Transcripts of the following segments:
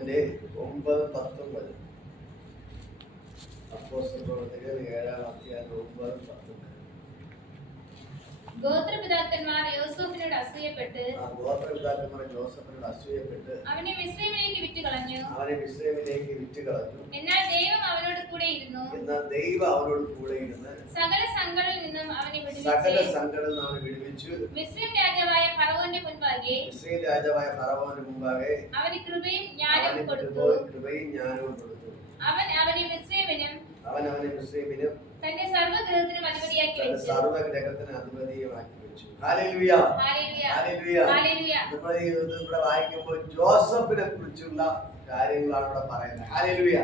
അതിന്റെ 9-10 വരെ. അപ്പോസ്തലപ്രവൃത്തികൾ 7-ാം അധ്യായം 9-10. ഗോത്രപിതാക്കന്മാർ യോസേഫിനോട് അസൂയപ്പെട്ട് അവനെ മിസ്രയീമിലേക്ക് വിറ്റുകളഞ്ഞു. എന്നാൽ ദൈവം അവനോട് കൂടെ ഇരുന്നു. സകല സങ്കടങ്ങളിൽ നിന്നും അവനെ വിടുവിച്ചു. മിസ്രയീം രാജാവായ ഫറവോന്റെ മുൻപാകെ അവന് കൃപയും ജ്ഞാനവും കൊടുത്തു. അവൻ അവനെ മിസ്രയീമിനും തന്റെ സർവ്വഗ്രഹത്തിനും അധിപതിയാക്കി വെച്ചു. Hallelujah, hallelujah. നമ്മൾ ഇവിടെ വായിക്കുമ്പോൾ ജോസഫിനെ കുറിച്ചുള്ള കാര്യങ്ങളാണ് ഇവിടെ പറയുന്നത്. ഹല്ലേലൂയ.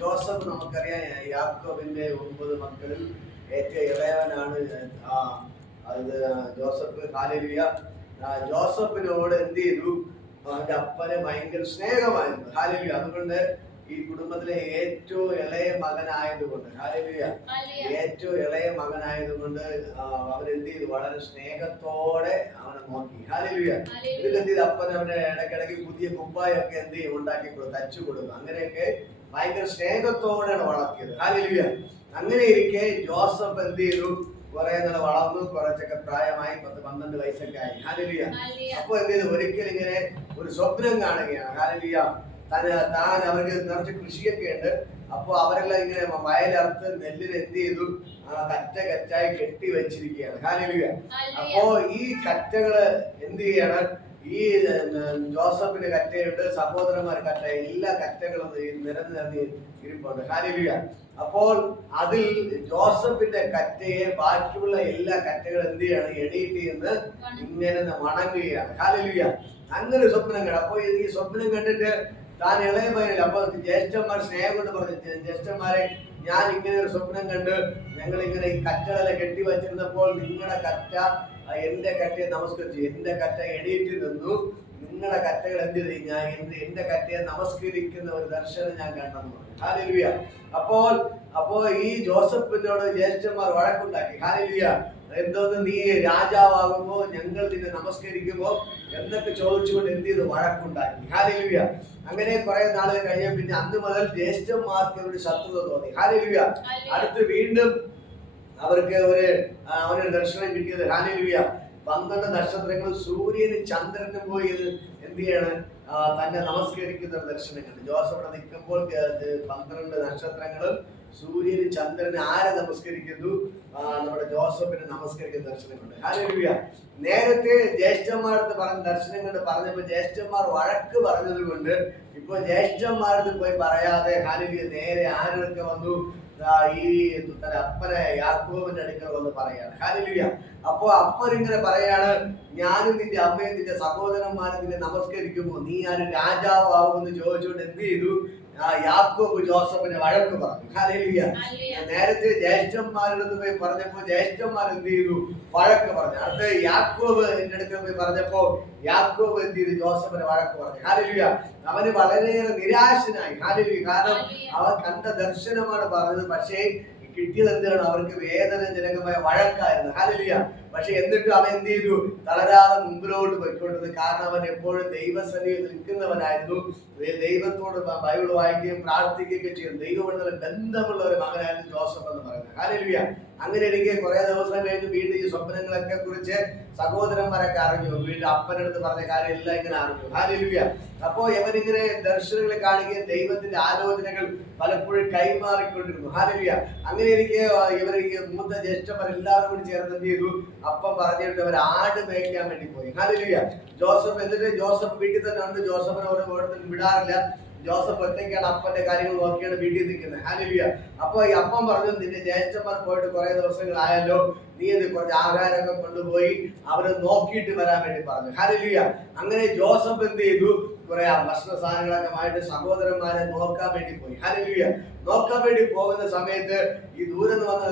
ജോസഫ് നമുക്കറിയാം, യാക്കോബിന്റെ 9 മക്കളിൽ ഏറ്റവും ഇളയവനാണ് ജോസഫ്. ഹല്ലേലൂയ. ജോസഫിനോട് എന്ത് ചെയ്തു? അവന്റെ അപ്പന് ഭയങ്കര സ്നേഹമായിരുന്നു. ഹല്ലേലൂയ. അതുകൊണ്ട് ഈ കുടുംബത്തിലെ ഏറ്റവും ഇളയ മകനായതുകൊണ്ട്, ഹല്ലേലൂയ, ഏറ്റവും ഇളയ മകനായതുകൊണ്ട് അവൻ എന്ത് ചെയ്തു? വളരെ സ്നേഹത്തോടെ അവനെ നോക്കി. ഹല്ലേലൂയ. ഇതിലെന്ത് ചെയ്തു? അപ്പൻ അവനെ ഇടയ്ക്കിടയ്ക്ക് പുതിയ കുപ്പായൊക്കെ എന്ത് ചെയ്യും? ഉണ്ടാക്കി കൊടുക്കും, തച്ചു കൊടുക്കും. അങ്ങനെയൊക്കെ ഭയങ്കര സ്നേഹത്തോടെയാണ് വളർത്തിയത്. ഹല്ലേലൂയ. അങ്ങനെ ഇരിക്കെ ജോസഫ് എന്ത് ചെയ്തു? കുറെ നാൾ വളർന്നു, കുറച്ചൊക്കെ പ്രായമായി, 10-12 വയസ്സൊക്കെ ആയി. ഹല്ലേലൂയ. അപ്പൊ എന്ത് ചെയ്തു? ഒരിക്കൽ ഇങ്ങനെ ഒരു സ്വപ്നം കാണുകയാണ്. ഹല്ലേലൂയ. താൻ അവർക്ക് നിറച്ച് കൃഷിയൊക്കെ ഉണ്ട്. അപ്പൊ അവരെല്ലാം ഇങ്ങനെ വയലറുത്ത് നെല്ലിന് എന്ത് ചെയ്തു? കറ്റായി കെട്ടി വെച്ചിരിക്കുകയാണ്. ഹല്ലേലൂയ. അപ്പോ ഈ കറ്റകള് എന്ത് ചെയ്യാണ്? ഈ ജോസഫിന്റെ കറ്റയുണ്ട്, സഹോദരന്മാർ കറ്റ, എല്ലാ കറ്റകളും നിരന്ന് ഇരിപ്പുണ്ട്. ഹല്ലേലൂയ. അപ്പോൾ അതിൽ ജോസഫിന്റെ കറ്റയെ ബാക്കിയുള്ള എല്ലാ കറ്റകളും എന്ത് ചെയ്യാണ്? എണീറ്റ് നിന്ന് ഇങ്ങനെ വണങ്ങുകയാണ്. ഹല്ലേലൂയ. അങ്ങനെ സ്വപ്നം കണ്ടു. അപ്പൊ ഈ സ്വപ്നം കണ്ടിട്ട് താൻ ഇളയ പയ്യനില്ല. അപ്പൊ ജ്യേഷ്ഠന്മാർ സ്നേഹം കൊണ്ട് പറഞ്ഞു, ജ്യേഷ്ഠന്മാരെ, ഞാൻ ഇങ്ങനെ ഒരു സ്വപ്നം കണ്ട് ഞങ്ങൾ ഇങ്ങനെ ഈ കറ്റകളെല്ലാം കെട്ടി വച്ചിരുന്നപ്പോൾ നിങ്ങളുടെ കറ്റ എന്റെ കറ്റയെ നമസ്കരിച്ചു. എന്റെ കറ്റ എണീറ്റ് നിന്നു. നിങ്ങളുടെ കറ്റകൾ എന്ത് ചെയ്തു? ഞാൻ എന്റെ കറ്റയെ നമസ്കരിക്കുന്ന ഒരു ദർശനം ഞാൻ കണ്ടെന്ന് പറഞ്ഞു. ഹല്ലേലൂയ. അപ്പോൾ ഈ ജോസഫിനോട് ജ്യേഷ്ഠന്മാർ വഴക്കുണ്ടാക്കി. ഹല്ലേലൂയ. എന്തോന്ന്, നീ രാജാവാകുമ്പോ ഞങ്ങൾ നിന്നെ നമസ്കരിക്കുമ്പോ എന്നൊക്കെ ചോദിച്ചുകൊണ്ട് എന്ത് ചെയ്തു? വഴക്കുണ്ടാക്കി. ഹല്ലേലൂയ. അങ്ങനെ കുറെ നാളുകൾ കഴിഞ്ഞ പിന്നെ അന്ന് മുതൽ ജ്യേഷ്ഠന്മാർക്ക് ഒരു ശത്രുത തോന്നി. ഹല്ലേലൂയ. അടുത്ത് വീണ്ടും അവർക്ക് അവനൊരു ദർശനം കിട്ടിയത്. ഹല്ലേലൂയ. 12 നക്ഷത്രങ്ങൾ സൂര്യനും ചന്ദ്രനും പോയി എന്ത് ചെയ്യാണ്? തന്നെ നമസ്കരിക്കുന്ന ഒരു ദർശനം കണ്ടു. ജോസഫ് നിൽക്കുമ്പോൾ 12 നക്ഷത്രങ്ങളും സൂര്യനും ചന്ദ്രനും ആരെ നമസ്കരിക്കുന്നു? നമ്മുടെ ജോസഫിനെ നമസ്കരിക്കുന്ന ദർശനമുണ്ട്. ഹല്ലേലൂയ. നേരത്തെ ജ്യേഷ്ഠന്മാരടുത്ത് പറഞ്ഞ ദർശനം കൊണ്ട് പറഞ്ഞപ്പോ ജ്യേഷ്ഠന്മാർ വഴക്ക് പറഞ്ഞത് കൊണ്ട് ഇപ്പൊ ജ്യേഷ്ഠന്മാരടുത്ത് പോയി പറയാതെ, ഹല്ലേലൂയ, നേരെ ആരൊക്കെ വന്നു? ഈ അപ്പനെ യാക്കോബിന്റെ അടുക്കൽ വന്ന് പറയാണ്. ഹല്ലേലൂയ. അപ്പൊ അപ്പൻ ഇങ്ങനെ പറയാണ്, ഞാനും നിന്റെ അമ്മയും നിന്റെ സഹോദരന്മാരും നിന്നെ നമസ്കരിക്കുമ്പോ നീ ആരും രാജാവാകുമെന്ന് ചോദിച്ചുകൊണ്ട് എന്ത് ചെയ്തു? യാക്കോബ് ജോസഫിനെ വഴക്ക് പറഞ്ഞു. ഹല്ലേലൂയ. നേരത്തെ ജ്യേഷ്ഠന്മാരുടെ പോയി പറഞ്ഞപ്പോ ജ്യേഷ്ഠന്മാർ എന്ത് ചെയ്തു? വഴക്ക് പറഞ്ഞു. അടുത്ത യാക്കോബ് എന്റെ അടുക്കൽ പോയി പറഞ്ഞപ്പോ യാക്കോബ് എന്ത് ചെയ്തു? ജോസഫിനെ വഴക്ക് പറഞ്ഞു. ഹല്ലേലൂയ. അവന് വളരെയേറെ നിരാശനായി. ഹല്ലേലൂയ. കാരണം അവൻ കണ്ട ദർശനമാണ് പറഞ്ഞത്, പക്ഷേ കിട്ടിയത് എന്താണ്? അവർക്ക് വേദനജനകമായ വഴക്കായിരുന്നു. ഹല്ലേലൂയ. പക്ഷെ എന്നിട്ടും അവൻ എന്ത് ചെയ്തു? തളരാതെ മുമ്പിലോട്ട് പോയിക്കൊണ്ടത്. കാരണം അവൻ എപ്പോഴും ദൈവസന്നിധിയിൽ നിൽക്കുന്നവനായിരുന്നു. ദൈവത്തോട് ബൈബിൾ വായിക്കുകയും പ്രാർത്ഥിക്കുകയൊക്കെ ചെയ്യും. ദൈവവുമായിട്ടുള്ള ബന്ധമുള്ള ഒരു മകനായിരുന്നു ജോസഫ് എന്ന് പറയുന്നത്. ഹല്ലേലൂയ. അങ്ങനെ എനിക്ക് കുറെ ദിവസം കഴിഞ്ഞ് വീണ്ടും ഈ സ്വപ്നങ്ങളൊക്കെ കുറിച്ച് സഹോദരന്മാരൊക്കെ അറിഞ്ഞു. വീണ്ടും അപ്പനടുത്ത് പറഞ്ഞ കാര്യം എല്ലാം ഇങ്ങനെ അറിഞ്ഞു. ഹല്ലേലൂയ. അപ്പോ ഇവരിങ്ങനെ ദർശനങ്ങൾ കാണുകയും ദൈവത്തിന്റെ ആലോചനകൾ പലപ്പോഴും കൈമാറിക്കൊണ്ടിരുന്നു. ഹല്ലേലൂയ. അങ്ങനെ എനിക്ക് ഇവർക്ക് മൂത്ത ജ്യേഷ്ഠന്മാർ എല്ലാവരും കൂടി ചേർന്ന് എന്ത് ചെയ്തു? അപ്പം പറഞ്ഞിട്ട് അവർ ആട് മേയ്ക്കാൻ വേണ്ടി പോയി. ഹല്ലേലൂയ. ജോസഫ് എന്നിട്ട് ജോസഫ് വീട്ടിൽ തന്നെ ഉണ്ട്. ജോസഫിനെ ഓരോ ഓരോരുത്തരും വിടാറില്ല. ജോസഫ് ഒറ്റയ്ക്കാണ് അപ്പന്റെ കാര്യങ്ങൾ നോക്കിയാണ് വീട്ടിൽ നിൽക്കുന്നത്. ഹല്ലേലൂയ. അപ്പൊ ഈ അപ്പം പറഞ്ഞു, നിന്റെ ജ്യേഷ്ഠന്മാർ പോയിട്ട് കുറെ ദിവസങ്ങളായല്ലോ, നീ ഇത് കുറച്ച് ആഹാരമൊക്കെ കൊണ്ടുപോയി അവരെ നോക്കിയിട്ട് വരാൻ വേണ്ടി പറഞ്ഞു. ഹല്ലേലൂയ. അങ്ങനെ ജോസഫ് എന്ത് ചെയ്തു? കുറെ ഭക്ഷണ സാധനങ്ങളൊക്കെ ആയിട്ട് സഹോദരന്മാരെ നോക്കാൻ വേണ്ടി പോയി. ഹല്ലേലൂയ. നോക്കാൻ വേണ്ടി പോകുന്ന സമയത്ത് ഈ ദൂരെ നിന്ന് വന്ന്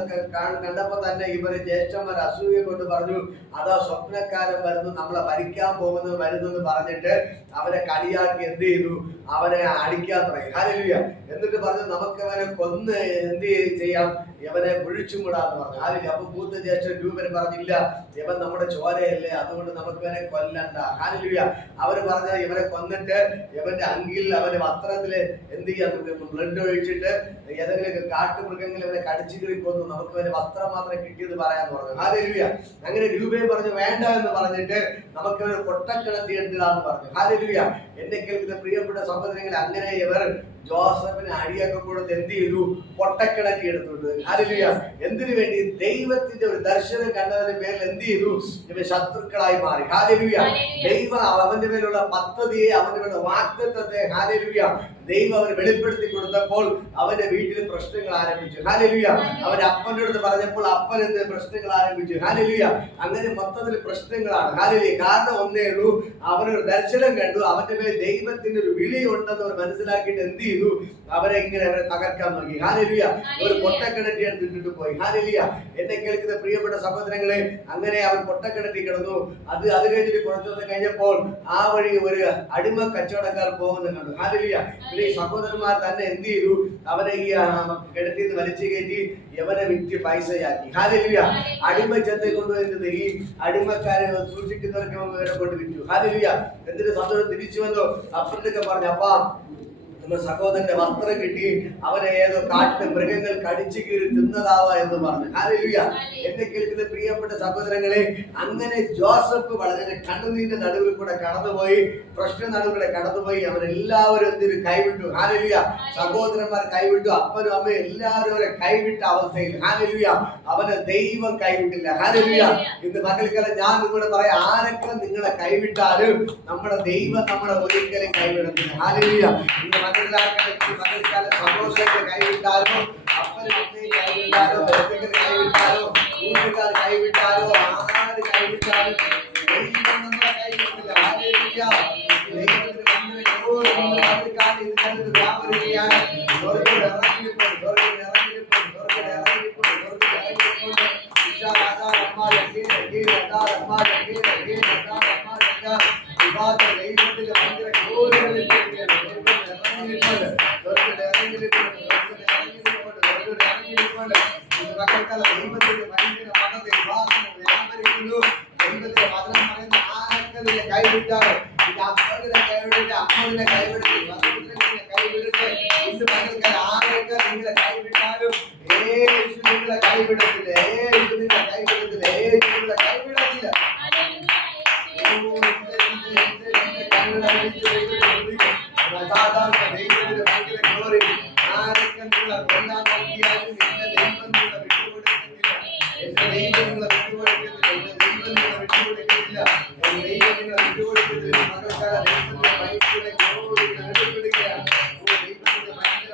കണ്ടപ്പോ തന്നെ ഇവരെ ജ്യേഷ്ഠന്മാർ അസൂയ കൊണ്ട് പറഞ്ഞു, അതാ സ്വപ്നക്കാരൻ വരുന്നു, നമ്മളെ ഭരിക്കാൻ പോകുന്നത് വരുന്നെന്ന് പറഞ്ഞിട്ട് അവനെ കളിയാക്കി എന്ത് ചെയ്തു? അവനെ അടിക്കാൻ തുടങ്ങി. ഹല്ലേലൂയ. എന്നിട്ട് പറഞ്ഞു, നമുക്ക് അവനെ കൊന്ന് എന്ത് ചെയ്യാം? ഇവനെ കുഴിച്ചും കൂടാന്ന് പറഞ്ഞു. ഹല്ലേലൂയ. അപ്പൊ മൂത്ത ശേഷം രൂപൻ പറഞ്ഞില്ല, ഇവൻ നമ്മുടെ ചോരയല്ലേ, അതുകൊണ്ട് നമുക്ക് ഇവനെ കൊല്ലണ്ട. ഹല്ലേലൂയ. അവര് പറഞ്ഞത് ഇവനെ കൊന്നിട്ട് ഇവന്റെ അങ്കിയിൽ അവന്റെ വസ്ത്രത്തില് എന്ത് ചെയ്യാൻ, ബ്ലഡ് ഒഴിച്ചിട്ട് ഏതെങ്കിലും കാട്ടുമൃഗങ്ങൾ ഇവനെ കടിച്ചു കീറി കൊന്നു, നമുക്ക് ഇവന്റെ വസ്ത്രം മാത്രം കിട്ടിയത് പറയാന്ന് പറഞ്ഞു. ഹല്ലേലൂയ. അങ്ങനെ രൂപയും പറഞ്ഞു വേണ്ട എന്ന് പറഞ്ഞിട്ട് നമുക്ക് ഇവർ പൊട്ടക്കിണത്തി എടുത്തിടാന്ന് പറഞ്ഞു. ഹല്ലേലൂയ. എന്നെ കേൾക്കുന്ന പ്രിയപ്പെട്ട സഹോദരങ്ങളെ, അങ്ങനെ ഇവർ ജോസഫിന് അടിയൊക്കെ കൊടുത്ത് എന്ത് ചെയ്തു, പൊട്ടക്കിണറ്റി എടുത്തുകൊണ്ട്. ഹല്ലേലൂയ. എന്തിനു വേണ്ടി? ദൈവത്തിന്റെ ഒരു ദർശനം കണ്ടതിന്റെ പേരിൽ എന്ത് ചെയ്തു, ഇവർ ശത്രുക്കളായി മാറി. ഹല്ലേലൂയ. ദൈവം അവന്റെ മേലുള്ള പദ്ധതിയെ, അവന്റെ മേലുള്ള വാഗ്ദത്തത്തെ, ഹല്ലേലൂയ, ദൈവം അവന് വെളിപ്പെടുത്തി കൊടുത്തപ്പോൾ അവന്റെ വീട്ടിൽ പ്രശ്നങ്ങൾ ആരംഭിച്ചു. ഹല്ലേലൂയ. അവന്റെ അപ്പന്റെ അടുത്ത് പറഞ്ഞപ്പോൾ അപ്പൻ എന്ത് പ്രശ്നങ്ങൾ ആരംഭിച്ചു. ഹല്ലേലൂയ. അങ്ങനെ മൊത്തത്തിൽ പ്രശ്നങ്ങളാണ്. ഹല്ലേലൂയ. കാരണം ഒന്നേ ഉള്ളൂ, അവനൊരു ദർശനം കണ്ടു, അവന്റെ മേൽ ദൈവത്തിന്റെ ഒരു വിളി ഉണ്ടെന്ന് അവർ മനസ്സിലാക്കിയിട്ട് എന്ത് ചെയ്തു, അവരെ തകർക്കാൻ നോക്കി. ഹല്ലേലൂയ. ഒരു പൊട്ടക്കിണറ്റി എടുത്തിട്ട് പോയി. ഹല്ലേലൂയ. എന്നെ കേൾക്കുന്ന പ്രിയപ്പെട്ട സഹോദരങ്ങളെ, അങ്ങനെ അവൻ പൊട്ടക്കിണറ്റി കിടന്നു. അത് കഴിഞ്ഞിട്ട് കുറച്ചു ദിവസം കഴിഞ്ഞപ്പോൾ ആ വഴി ഒരു അടിമ കച്ചവടക്കാർ പോകുന്നത് കണ്ടു. ഹല്ലേലൂയ. ഈ സഹോദരന്മാർ തന്നെ എന്ത് ചെയ്തു, അവനെ ഈ കിടത്തിന്ന് വലിച്ചു കയറ്റി യവനെ വിറ്റ് പൈസയാക്കി. ഹല്ലേലൂയ. അടിമച്ചത്തെ കൊണ്ടുവരുന്നത് ഈ അടിമക്കാരെ സൂക്ഷിക്കുന്നവർക്ക് ഇവരെ കൊണ്ട് വിറ്റു. ഹല്ലേലൂയ. എന്നിട്ട് സഹോദരൻ തിരിച്ചു വന്നു അപ്പുറത്തൊക്കെ പറഞ്ഞു, അപ്പാ നമ്മുടെ സഹോദരന്റെ വസ്ത്രം കിട്ടി, അവനെ ഏതോ കാട്ടിലെ മൃഗങ്ങൾ കടിച്ചു കീറി തിന്നതാവാ എന്ന് പറഞ്ഞു. ഹല്ലേലൂയ. എന്നെ കേൾക്കുന്ന പ്രിയപ്പെട്ട സഹോദരങ്ങളെ, അങ്ങനെ ജോസഫ് വളരെ കണ്ണുനീരിന്റെ നടുവിൽ കൂടെ കടന്നുപോയി, പ്രശ്ന നടുവിലൂടെ കടന്നുപോയി. അവരെല്ലാവരും എന്തിനു കൈവിട്ടു. ഹല്ലേലൂയ. സഹോദരന്മാർ കൈവിട്ടു, അപ്പനും അമ്മയും എല്ലാവരും അവരെ കൈവിട്ട അവസ്ഥയിൽ. ഹല്ലേലൂയ. അവനെ ദൈവം കൈവിട്ടില്ല. ഹല്ലേലൂയ. ഇന്ന് മകൾക്കാലം ഞാൻ നിങ്ങളോട് പറയാം, ആരൊക്കെ നിങ്ങളെ കൈവിട്ടാലും നമ്മുടെ ദൈവം നമ്മളെ ഒരിക്കലും കൈവിടത്തില്ല. ഹല്ലേലൂയ. മകൾക്കാലം സന്തോഷത്തെ കൈവിട്ടാലോ, അപ്പനെ കൈവിട്ടാലോ, കൈവിട്ടാലോ, കൂട്ടുകാർ കൈവിട്ടാലോ, ആര് കൈവിട്ടാലും ദൈവം നമ്മളെ കൈവിട്ടില്ല. ഹല്ലേലൂയ. ദൈവത്തിന് വ്യാപരിക്കുകയാണ്. കൈവിട്ടാണ് അപ്പനെ കൈവിടിട്ട്, അമ്മനെ കൈവിടിട്ട്, കൈവിടിട്ട് ഇന്ന് മകൾക്ക് ആരൊക്കെ നിങ്ങളെ കൈവിട്ടാലും യേശു നിങ്ങളെ കൈവിടത്തില്ല. യേശു നിങ്ങളെ കൈവിടത്തില്ല. യേശു നിങ്ങളെ കൈവിടത്തില്ല. സാധാരണ ദൈവത്തിന്റെ ഭയങ്കര ഗ്ലോറി. ആരൊക്കെ നിങ്ങളെ കൊല്ലാൻ നോക്കിയാലും എന്റെ ദൈവം നിങ്ങളെ വിട്ടുകൊടുക്കുന്നില്ല. എന്റെ ദൈവം നിങ്ങളെ വിട്ടുകൊടുക്കുന്നില്ല. എന്റെ ദൈവം നിങ്ങളെ വിട്ടുകൊടുക്കുന്നില്ല. എന്റെ ദൈവം നിങ്ങളെ വിട്ടുകൊടുക്കുന്നില്ല. മകൾക്കാല ദൈവത്തിന്റെ ഭയങ്കര ഗ്ലോറി വെളിപ്പെടുകയാണ്. ദൈവത്തിന്റെ ഭയങ്കര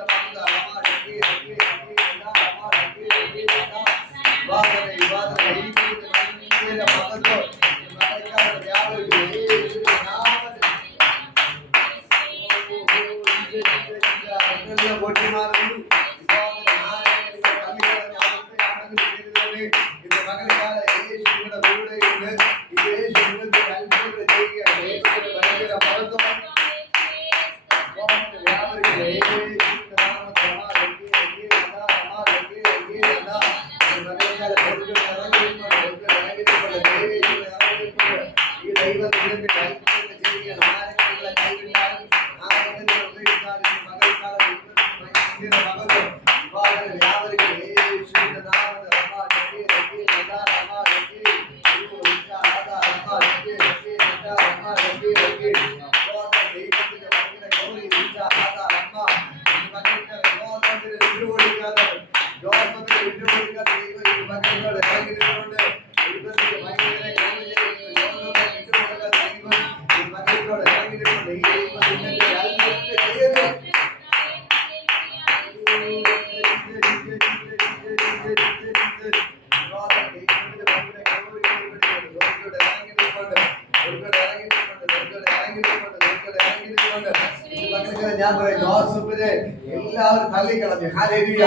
അതുകൊണ്ട് ഈ മക്കൾക്ക് ഞാൻ പറയും, ജോസഫിനെ എല്ലാവരും തള്ളിക്കളഞ്ഞു. ഹല്ലേലൂയ.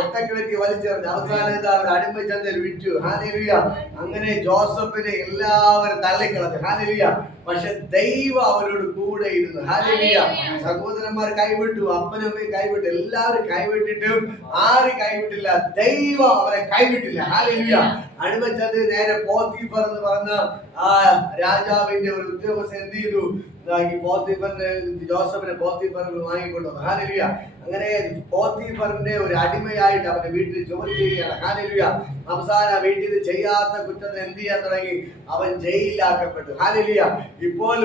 ഒട്ടക്കിഴക്ക് വലിച്ചെറിഞ്ഞു. അവസാനം അവർ അടിമച്ചന്തയിൽ വിറ്റു. ഹല്ലേലൂയ. അങ്ങനെ ജോസഫിനെ എല്ലാവരും തള്ളിക്കളഞ്ഞു. ഹല്ലേലൂയ. പക്ഷെ ദൈവം അവരോട് കൂടെ ഇരുന്നു. ഹല്ലേലൂയ. സഹോദരന്മാർ കൈവിട്ടു, അപ്പനും അമ്മയും കൈവിട്ടു, എല്ലാവരും കൈവിട്ടിട്ടും ആരും കൈവിട്ടില്ല. ദൈവം അവരെ കൈവിട്ടില്ല. ഹല്ലേലൂയ. അടിമച്ചന്തയിൽ നേരെ പോത്തിഫർ എന്ന് പറഞ്ഞ ആ രാജാവിന്റെ ഒരു ഉദ്യോഗസ്ഥൻ എന്ത് ചെയ്തു? ഈ പോത്തിഫറിന്റെ ജോസഫിനെ പോത്തിഫറിൽ വാങ്ങിക്കൊണ്ടുവന്നു. ഹല്ലേലൂയ. അങ്ങനെ പോത്തിഫറിന്റെ ഒരു അടിമയായിട്ട് അവന്റെ വീട്ടിൽ ജോലി ചെയ്യുകയാണ്. ഹല്ലേലൂയ. അവസാനം വീട്ടിൽ നിന്ന് ചെയ്യാത്ത കുറ്റത്തിന് എന്ത് ചെയ്യാൻ തുടങ്ങി? അവൻ ജയിലിലാക്കപ്പെട്ടു. ഹല്ലേലൂയ. ഇപ്പോൾ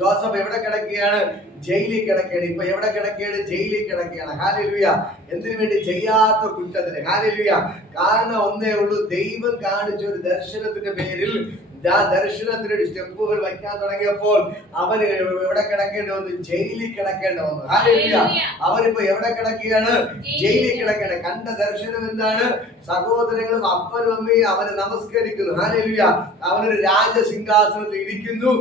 ജോസഫ് എവിടെ കിടക്കുകയാണ്? ജയിലിൽ കിടക്കുകയാണ്. ഇപ്പൊ എവിടെ കിടക്കുകയാണ്? ജയിലിൽ കിടക്കുകയാണ്. ഹല്ലേലൂയ. എന്തിനു വേണ്ടി? ചെയ്യാത്ത കുറ്റത്തിന്. ഹല്ലേലൂയ. കാരണം ഒന്നേ ഉള്ളൂ, ദൈവം കാണിച്ച ഒരു ദർശനത്തിന്റെ പേരിൽ ആ ദർശനത്തിനൊരു സ്റ്റെപ്പുകൾ വയ്ക്കാൻ തുടങ്ങിയപ്പോൾ അവന് എവിടെ കിടക്കേണ്ടി വന്നു? ജയിലിൽ കിടക്കേണ്ടി വന്നു. ഹല്ലേലൂയ. അവനിപ്പോ എവിടെ കിടക്കുകയാണ്? ജയിലിൽ കിടക്കുകയാണ്. കണ്ട ദർശനം എന്താണ്? സഹോദരങ്ങളും അപ്പനും അമ്മയും അവനെ നമസ്കരിക്കുന്നു. ഹല്ലേലൂയ. അവനൊരു രാജസിംഹാസനത്തിൽ ഇരിക്കുന്നു.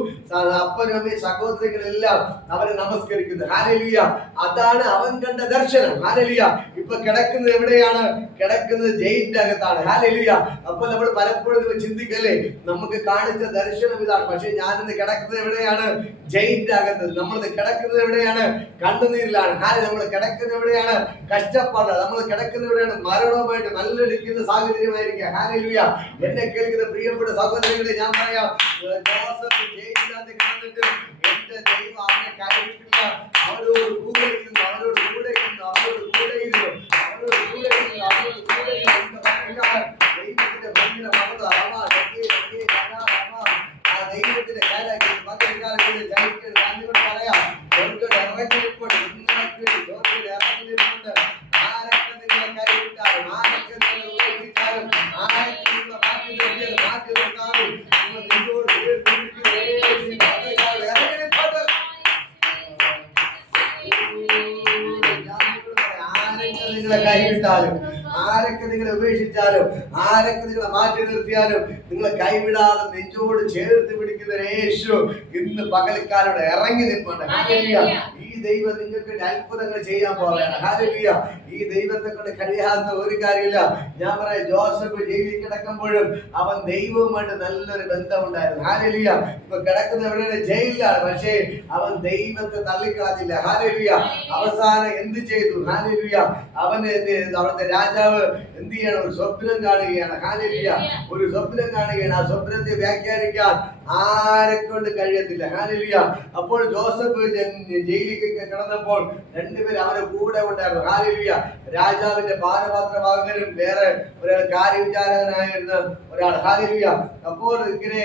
അപ്പനും അമ്മയും സഹോദരങ്ങളെല്ലാം അവനെ നമസ്കരിക്കുന്നു. ഹല്ലേലൂയ. അതാണ് അവൻ കണ്ട ദർശനം. ഹല്ലേലൂയ. ഇപ്പൊ കിടക്കുന്നത് എവിടെയാണ്? കിടക്കുന്നത് ജയിലിന്റെ അകത്താണ്. ഹല്ലേലൂയ. അപ്പൊ നമ്മൾ പലപ്പോഴും ചിന്തിക്കല്ലേ, നമുക്ക് കാണിച്ച ദർശനം ഇതാണ്. പക്ഷെ ഞാനിന്ന് കിടക്കുന്നത് എവിടെയാണ്? ജയിലിന്റെ അകത്ത്. നമ്മൾ കിടക്കുന്നത് എവിടെയാണ്? കണ്ണുനീരിലാണ്. നമ്മൾ കിടക്കുന്നത് എവിടെയാണ്? കഷ്ടപ്പാട്. നമ്മൾ കിടക്കുന്നത് എവിടെയാണ്? മരണവുമായിട്ട് നല്ലടിക്കുന്ന സാഹചര്യമായിരിക്കുക. ഹല്ലേലൂയ. എന്നെ കേൾക്കുന്ന പ്രിയപ്പെട്ട സഹോദരങ്ങളെ, ഞാൻ പറയാം, ജോസഫ് ജയിലിനകത്ത് കിടന്നിട്ട് എന്റെ ദൈവം അവനെ കൈവിട്ടില്ല. അവരോട് കൂടെ ഇരുന്നു, അവരോട് കൂടെ ഇരുന്നു, അവരോട് കൂടെ ഇരുന്നു, അവരോട് കൂടെ ഇരുന്നു, അവരോട് കൂടെ ഇരുന്നു. ദൈവത്തിന്റെ ഭയങ്കര മമത. ആ ദൈവത്തിന്റെ കാലാക്കി മക്കളെ ജയിക്കുന്നത് ഞാനിവിടെ പറയാം. ഇറങ്ങിയിട്ടുണ്ട്. ഇറങ്ങിയിട്ടുണ്ട്. ആരൊക്കെ നിങ്ങളെ കൈവിട്ടാലും, ആരൊക്കെ നിങ്ങളെ ഉപയോഗിച്ചാലും, ആരൊക്കെ നിങ്ങളെ മാറ്റി നിർത്തിയാലും, മാറ്റി നിർത്താനും നിങ്ങൾ നിങ്ങളോട് നിങ്ങളെ കൈവിട്ടാലും, ആരൊക്കെ നിങ്ങളെ ഉപേക്ഷിച്ചാലും, ആരൊക്കെ നിങ്ങളെ മാറ്റി നിർത്തിയാലും, നിങ്ങളെ കൈവിടാതെ നെഞ്ചോട് ചേർത്ത് പിടിക്കുന്ന യേശു ഇന്ന് പകൽക്കാരോട് ഇറങ്ങി നിൽപ്പുണ്ട്. ഹല്ലേലൂയ. ഈ ദൈവം നിങ്ങൾക്ക് അത്ഭുതങ്ങൾ ചെയ്യാൻ പോവുകയാണ്. ഹല്ലേലൂയ. ഈ ദൈവത്തെ കൊണ്ട് കഴിയാത്ത ഒരു കാര്യമില്ല. ഞാൻ പറയാം, ജോസഫ് ജയിലിൽ കിടക്കുമ്പോഴും അവൻ ദൈവവുമായിട്ട് നല്ലൊരു ബന്ധമുണ്ടായിരുന്നു. ഹല്ലേലൂയ. ഇപ്പൊ കിടക്കുന്ന എവിടെയാണ്? ജയിലിലാണ്. പക്ഷേ അവൻ ദൈവത്തെ തള്ളിക്കളഞ്ഞില്ല. ഹല്ലേലൂയ. അവസാനം എന്ത് ചെയ്തു? ഹല്ലേലൂയ. അവന് അവിടുത്തെ രാജാവ് എന്ത് ചെയ്യണം? ഒരു സ്വപ്നം കാണുകയാണ്. ഹല്ലേലൂയ. ഒരു സ്വപ്നം കാണുകയാണ്. ആ സ്വപ്നത്തെ വ്യാഖ്യാനിക്കാൻ ആരെ കൊണ്ട് കഴിയത്തില്ല. ഹല്ലേലൂയ. അപ്പോൾ ജോസഫ് ജയിലിലേക്ക് കിടന്നപ്പോൾ രണ്ടുപേരും അവരുടെ കൂടെ ഉണ്ടായിരുന്നു. ഹല്ലേലൂയ. രാജാവിന്റെ പാനപാത്രവാഹകനും വേറെ ഒരാൾ കാര്യവിചാരകനായിരുന്ന ഒരാൾ. ഹല്ലേലൂയ. അപ്പോൾ ഇങ്ങനെ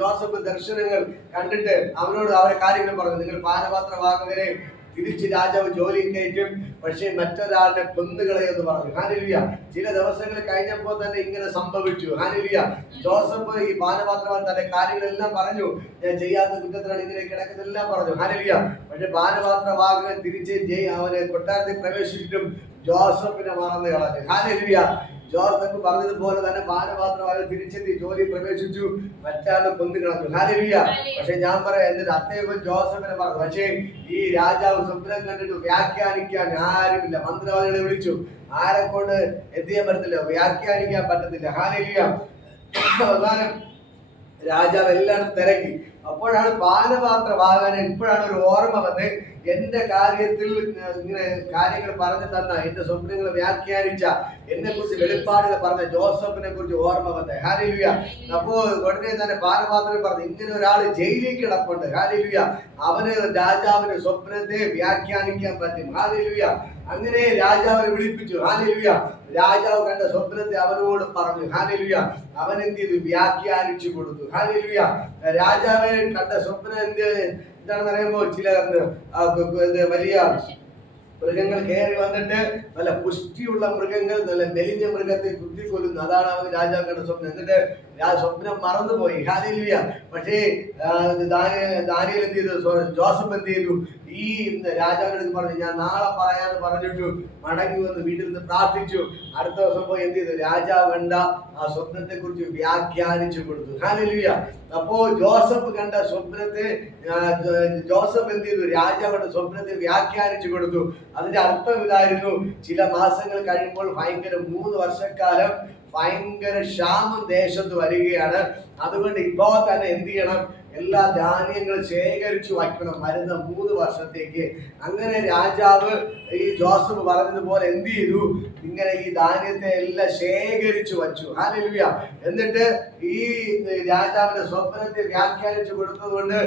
ജോസഫ് ദർശനങ്ങൾ കണ്ടിട്ട് അവരോട് അവരെ കാര്യങ്ങൾ പറഞ്ഞു. നിങ്ങൾ പാനപാത്രവാഹകരെ തിരിച്ച് രാജാവ് ജോലി കയറ്റും, പക്ഷേ മറ്റൊരാളുടെ കൊന്നുകളയെന്ന് പറഞ്ഞു. ഹല്ലേലൂയ. ചില ദിവസങ്ങൾ കഴിഞ്ഞപ്പോൾ തന്നെ ഇങ്ങനെ സംഭവിച്ചു. ഹല്ലേലൂയ. ജോസഫ് ഈ പാനപാത്രവാഹകൻ തന്റെ കാര്യങ്ങളെല്ലാം പറഞ്ഞു. ഞാൻ ചെയ്യാത്ത കുറ്റത്തിലാണ് ഇങ്ങനെ കിടക്കുന്നതെല്ലാം പറഞ്ഞു. ഹല്ലേലൂയ. പക്ഷെ പാനപാത്രവാഹകൻ തിരിച്ച് അവനെ കൊട്ടാരത്തിൽ പ്രവേശിച്ചിട്ടും ജോസഫിനെ മറന്നു കളഞ്ഞു. ഹല്ലേലൂയ. ജോസഫ് പറഞ്ഞതുപോലെ തന്നെ പാനപാത്രവാഹകൻ തിരിച്ചെത്തി ജോലി പ്രവേശിച്ചു, മറ്റാളും കൊന്നു കളഞ്ഞു. ഹല്ലേലൂയ. പക്ഷെ ഞാൻ പറയാം, എന്നിട്ട് അദ്ദേഹം ജോസഫിനെ പറഞ്ഞു. പക്ഷേ ഈ രാജാവ് സ്വപ്നം കണ്ടിട്ട് വ്യാഖ്യാനിക്കാൻ ആരുമില്ല. മന്ത്രവാദികളെ വിളിച്ചു. ആരെ കൊണ്ട് എന്ത് ചെയ്യാൻ പറ്റത്തില്ല? വ്യാഖ്യാനിക്കാൻ പറ്റത്തില്ല. ഹല്ലേലൂയ. അവസാനം രാജാവ് എല്ലാവരും തിരക്കി. അപ്പോഴാണ് പാനപാത്രവാഹകന് ഇപ്പോഴാണ് ഒരു ഓർമ്മ വന്ന്, എന്റെ കാര്യത്തിൽ ഇങ്ങനെ കാര്യങ്ങൾ പറഞ്ഞു തന്ന, എന്റെ സ്വപ്നങ്ങൾ വ്യാഖ്യാനിച്ച, എന്നെ കുറിച്ച് വെളിപ്പാടുകൾ പറഞ്ഞ ജോസഫിനെ കുറിച്ച് ഓർമ്മ വന്നേ. ഹല്ലേലൂയ. അപ്പോ ഉടനെ തന്നെ പാനപാത്രം പറഞ്ഞു, ഇങ്ങനെ ഒരാൾ ജയിലിൽ കിടപ്പുണ്ട്. ഹല്ലേലൂയ. അവന് രാജാവിന്റെ സ്വപ്നത്തെ വ്യാഖ്യാനിക്കാൻ പറ്റും. ഹല്ലേലൂയ. അങ്ങനെ രാജാവിനെ വിളിപ്പിച്ചു. ഹല്ലേലൂയ. രാജാവ് കണ്ട സ്വപ്നത്തെ അവനോട് പറഞ്ഞു. ഹല്ലേലൂയ. അവൻ എന്ത് ചെയ്തു? വ്യാഖ്യാനിച്ചു കൊടുത്തു. ഹല്ലേലൂയ. രാജാവ് കണ്ട സ്വപ്നം എന്താണെന്ന് അറിയുമ്പോൾ ചില വലിയ മൃഗങ്ങൾ കയറി വന്നിട്ട് നല്ല പുഷ്ടിയുള്ള മൃഗങ്ങൾ, നല്ല മെലിഞ്ഞ മൃഗത്തെ കുത്തിക്കൊല്ലുന്നു. അതാണ് അവൻ രാജാവ് കണ്ട സ്വപ്നം. എന്നിട്ട് സ്വപ്നം മറന്നുപോയി. ഹല്ലേലൂയ. പക്ഷേ ദാനിയേൽ എന്ത് ചെയ്തു? ജോസഫ് എന്ത് ചെയ്തു? ഈ രാജാവിനോട് പറഞ്ഞു, ഞാൻ നാളെ പറയാന്ന് പറഞ്ഞിട്ടു മടങ്ങി വന്ന് വീട്ടിൽ നിന്ന് പ്രാർത്ഥിച്ചു. അടുത്ത ദിവസം പോയി എന്ത് ചെയ്തു? രാജാവ് കണ്ട ആ സ്വപ്നത്തെ കുറിച്ച് വ്യാഖ്യാനിച്ചു കൊടുത്തു. ഹല്ലേലൂയ. അപ്പോ ജോസഫ് കണ്ട സ്വപ്നത്തെ ജോസഫ് എന്ത് ചെയ്തു? രാജാവിന്റെ സ്വപ്നത്തെ വ്യാഖ്യാനിച്ചു കൊടുത്തു. അതിന്റെ അർത്ഥം ഇതായിരുന്നു: ചില മാസങ്ങൾ കഴിയുമ്പോൾ 3 വർഷക്കാലം ഭയങ്കര ക്ഷാമം ദേശത്ത് വരികയാണ്. അതുകൊണ്ട് ഇപ്പോൾ തന്നെ എന്ത് ചെയ്യണം? എല്ലാ ധാന്യങ്ങളും ശേഖരിച്ചു വയ്ക്കണം വരുന്ന 3 വർഷത്തേക്ക്. അങ്ങനെ രാജാവ് ഈ ജോസഫ് പറഞ്ഞതുപോലെ എന്ത് ചെയ്തു? ഇങ്ങനെ ഈ ധാന്യത്തെ എല്ലാം ശേഖരിച്ചു വച്ചു. ഹല്ലേലൂയ. എന്നിട്ട് ഈ രാജാവിന്റെ സ്വപ്നത്തെ വ്യാഖ്യാനിച്ചു കൊടുത്തതുകൊണ്ട്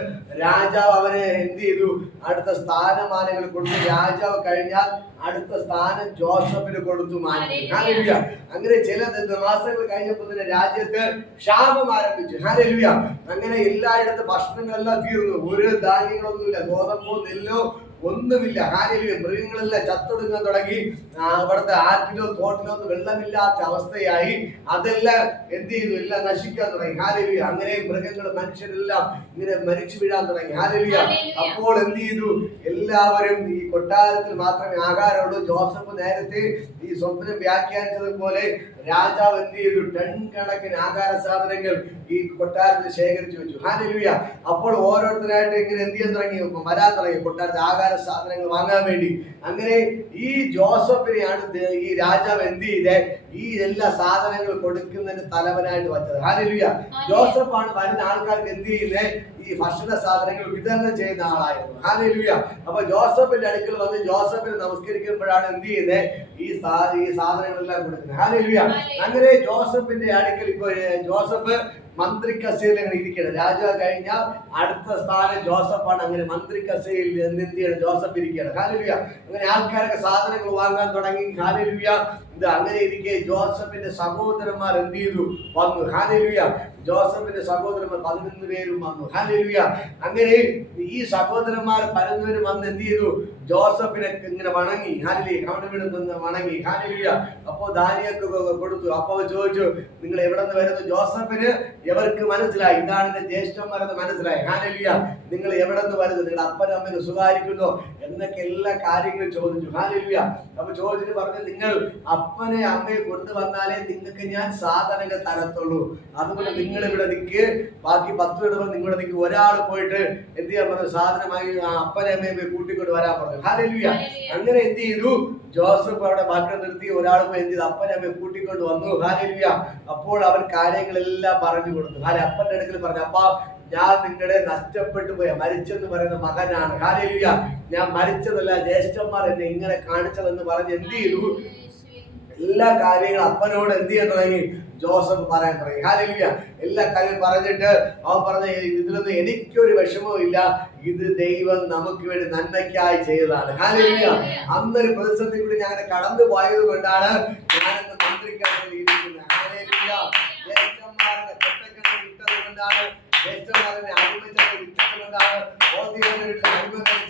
രാജാവ് അവനെ എന്ത് ചെയ്തു? അടുത്ത സ്ഥാനമാനങ്ങൾ കൊടുത്തു. രാജാവ് കഴിഞ്ഞാൽ അടുത്ത സ്ഥാനം ജോസഫിന് കൊടുത്തു മാറ്റി. ഹല്ലേലൂയ. അങ്ങനെ ചില മാസങ്ങൾ കഴിഞ്ഞപ്പോൾ തന്നെ രാജ്യത്ത് ക്ഷാമം ആരംഭിച്ചു. ഹല്ലേലൂയ. അങ്ങനെ എല്ലായിടത്തും ഭക്ഷണങ്ങളെല്ലാം തീർന്നു. ഒരു ധാന്യങ്ങളൊന്നുമില്ല, ഗോതമ്പോ നെല്ലോ ഒന്നുമില്ല. ഹല്ലേലൂയ. മൃഗങ്ങളെല്ലാം ചത്തൊടുങ്ങാൻ തുടങ്ങി. അവിടുത്തെ ആറ്റിലോ തോട്ടിലോ ഒന്നും വെള്ളമില്ലാത്ത അവസ്ഥയായി. അതെല്ലാം എന്ത് ചെയ്തു? എല്ലാം നശിക്കാൻ തുടങ്ങി. ഹല്ലേലൂയ. അങ്ങനെ മൃഗങ്ങൾ മനുഷ്യരെല്ലാം ഇങ്ങനെ മരിച്ചു വീഴാൻ തുടങ്ങി. ഹല്ലേലൂയ. അപ്പോൾ എന്ത് ചെയ്തു? എല്ലാവരും ഈ കൊട്ടാരത്തിൽ മാത്രമേ ആഹാരമുള്ളൂ. ജോസഫ് നേരത്തെ ഈ സ്വപ്നം വ്യാഖ്യാനിച്ചതുപോലെ രാജാവ് എന്ത് ചെയ്തു? ടൺ കണക്കിന് ആഹാര സാധനങ്ങൾ ഈ കൊട്ടാരത്തിൽ ശേഖരിച്ചു വെച്ചു. ഹല്ലേലൂയ. അപ്പോൾ ഓരോരുത്തരായിട്ട് ഇങ്ങനെ എന്ത് ചെയ്യാൻ തുടങ്ങി? വരാൻ തുടങ്ങി കൊട്ടാരത്തിൽ ആഹാര സാധനങ്ങൾ വാങ്ങാൻ വേണ്ടി. അങ്ങനെ ഈ ജോസഫിനെയാണ് ഈ രാജാവ് എന്ത് ചെയ്തേ? ഈ എല്ലാ സാധനങ്ങൾ കൊടുക്കുന്നതിന് തലവനായിട്ട് വച്ചത്. ഹല്ലേലൂയ. ജോസഫാണ് വരുന്ന ആൾക്കാർക്ക് എന്ത് ചെയ്യുന്നത്? ഈ ഭക്ഷണ സാധനങ്ങൾ വിതരണം ചെയ്യുന്ന ആളായിരുന്നു. ഹല്ലേലൂയ. അപ്പൊ ജോസഫിന്റെ അടുക്കൽ വന്ന് ജോസഫിനെ നമസ്കരിക്കുമ്പോഴാണ് എന്ത് ചെയ്യുന്നത്? ഈ സാധനങ്ങളെല്ലാം കൊടുക്കുന്നത്. ഹല്ലേലൂയ. അങ്ങനെ ജോസഫിന്റെ അടുക്കൽ ഇപ്പൊ ജോസഫ് മന്ത്രി കസേരയിൽ ഇരിക്കണം. രാജാവ് കഴിഞ്ഞാൽ അടുത്ത സ്ഥാനം ജോസഫാണ്. അങ്ങനെ മന്ത്രി കസേരയിൽ എന്ത് ചെയ്യണം? ജോസഫ് ഇരിക്കണം. ഹല്ലേലൂയ. അങ്ങനെ ആൾക്കാരൊക്കെ സാധനങ്ങൾ വാങ്ങാൻ തുടങ്ങി. ഹല്ലേലൂയ. ഇത് അങ്ങനെ ഇരിക്കെ ജോസഫിന്റെ സഹോദരന്മാർ എന്ത് ചെയ്തു? വന്നു. ഹല്ലേലൂയ. ജോസഫിന്റെ സഹോദരന്മാർ 11 പേരും വന്നു. ഹല്ലേലൂയ. അങ്ങനെ ഈ സഹോദരന്മാർ 11 പേരും വന്ന് എന്ത് ചെയ്തു? ജോസഫിനെ ഇങ്ങനെ വണങ്ങി. ഹല്ലേലൂയ. കവണമിടുന്ന വണങ്ങി. ഹല്ലേലൂയ. അപ്പോ ദാനിയേലിന് കൊടുത്തു. അപ്പോ ചോദിച്ചു, നിങ്ങൾ എവിടെ നിന്ന് വരുന്നു? ജോസഫിന് എവർക്ക് മനസ്സിലായി, ഇതാണ് എന്റെ ജ്യേഷ്ഠന്മാരെന്ന് മനസ്സിലായി. ഹല്ലേലൂയ. നിങ്ങൾ എവിടെ നിന്ന് വരുന്നു? നിങ്ങളുടെ അപ്പനും അമ്മയ്ക്ക് സുഖായിരിക്കുന്നോ എന്നൊക്കെ എല്ലാ കാര്യങ്ങളും ചോദിച്ചു. ഹല്ലേലൂയ. അപ്പൊ ചോദിച്ചിട്ട് പറഞ്ഞു, നിങ്ങൾ അപ്പനെ അമ്മയെ കൊണ്ടുവന്നാലേ നിങ്ങൾക്ക് ഞാൻ സാധനങ്ങൾ തരത്തുള്ളൂ. അതുകൊണ്ട് നിങ്ങൾ ഇവിടെ നിൽക്ക്. ബാക്കി 10 പേര് നിങ്ങളുടെ നിൽക്ക്. ഒരാൾ പോയിട്ട് എന്ത് ചെയ്യാൻ പറഞ്ഞു? സാധനമായി അപ്പനെ അമ്മയെ കൂട്ടിക്കൊണ്ട് വരാൻ പറഞ്ഞു. ഹല്ലേലൂയ. അങ്ങനെ എന്ത് ചെയ്തു? ജോസഫ് അവിടെ വാക്ക് നിർത്തി. ഒരാൾ പോയി എന്ത് ചെയ്തു? അപ്പനെ അമ്മയെ കൂട്ടിക്കൊണ്ട് വന്നു. ഹല്ലേലൂയ. അപ്പോൾ അവൻ കാര്യങ്ങളെല്ലാം പറഞ്ഞു കൊടുത്തു. അപ്പന്റെ അടുക്കൽ പറഞ്ഞു, അപ്പ ഞാൻ നിങ്ങളുടെ നഷ്ടപ്പെട്ടു പോയ മരിച്ചെന്ന് പറയുന്ന മകനാണ്. ഹല്ലേലൂയ. ഞാൻ മരിച്ചതല്ല, ജ്യേഷ്ഠന്മാർ എന്നെ ഇങ്ങനെ കാണിച്ചതെന്ന് പറഞ്ഞ് എന്ത് ചെയ്തു? എല്ലാ കാര്യങ്ങളും അപ്പനോട് എന്ത് ചെയ്യാൻ തുടങ്ങി? ജോസഫ് പറയാൻ തുടങ്ങി. ഹല്ലേലൂയ. എല്ലാ കാര്യം പറഞ്ഞിട്ട് അവൻ പറഞ്ഞ, ഇതിലൊന്നും എനിക്കൊരു വിഷമവും ഇല്ല, ഇത് ദൈവം നമുക്ക് വേണ്ടി നന്മയ്ക്കായി ചെയ്തതാണ്. ഹല്ലേലൂയ. അന്നൊരു പ്രതിസന്ധി കൂടി ഞാൻ കടന്നു പോയത് കൊണ്ടാണ് ഞാനെന്ന് മന്ത്രിക്കാരിൽ ഇരിക്കുന്നത്. ഹല്ലേലൂയ. ജ്യേഷ്ഠന്മാരുടെ കൊട്ടക്കണ്ണി ഇട്ടത് കൊണ്ടാണ്, ജ്യേഷ്ഠന്മാരെ അടിമച്ചത് ഇട്ടത് കൊണ്ടാണ്, അടിമകൾ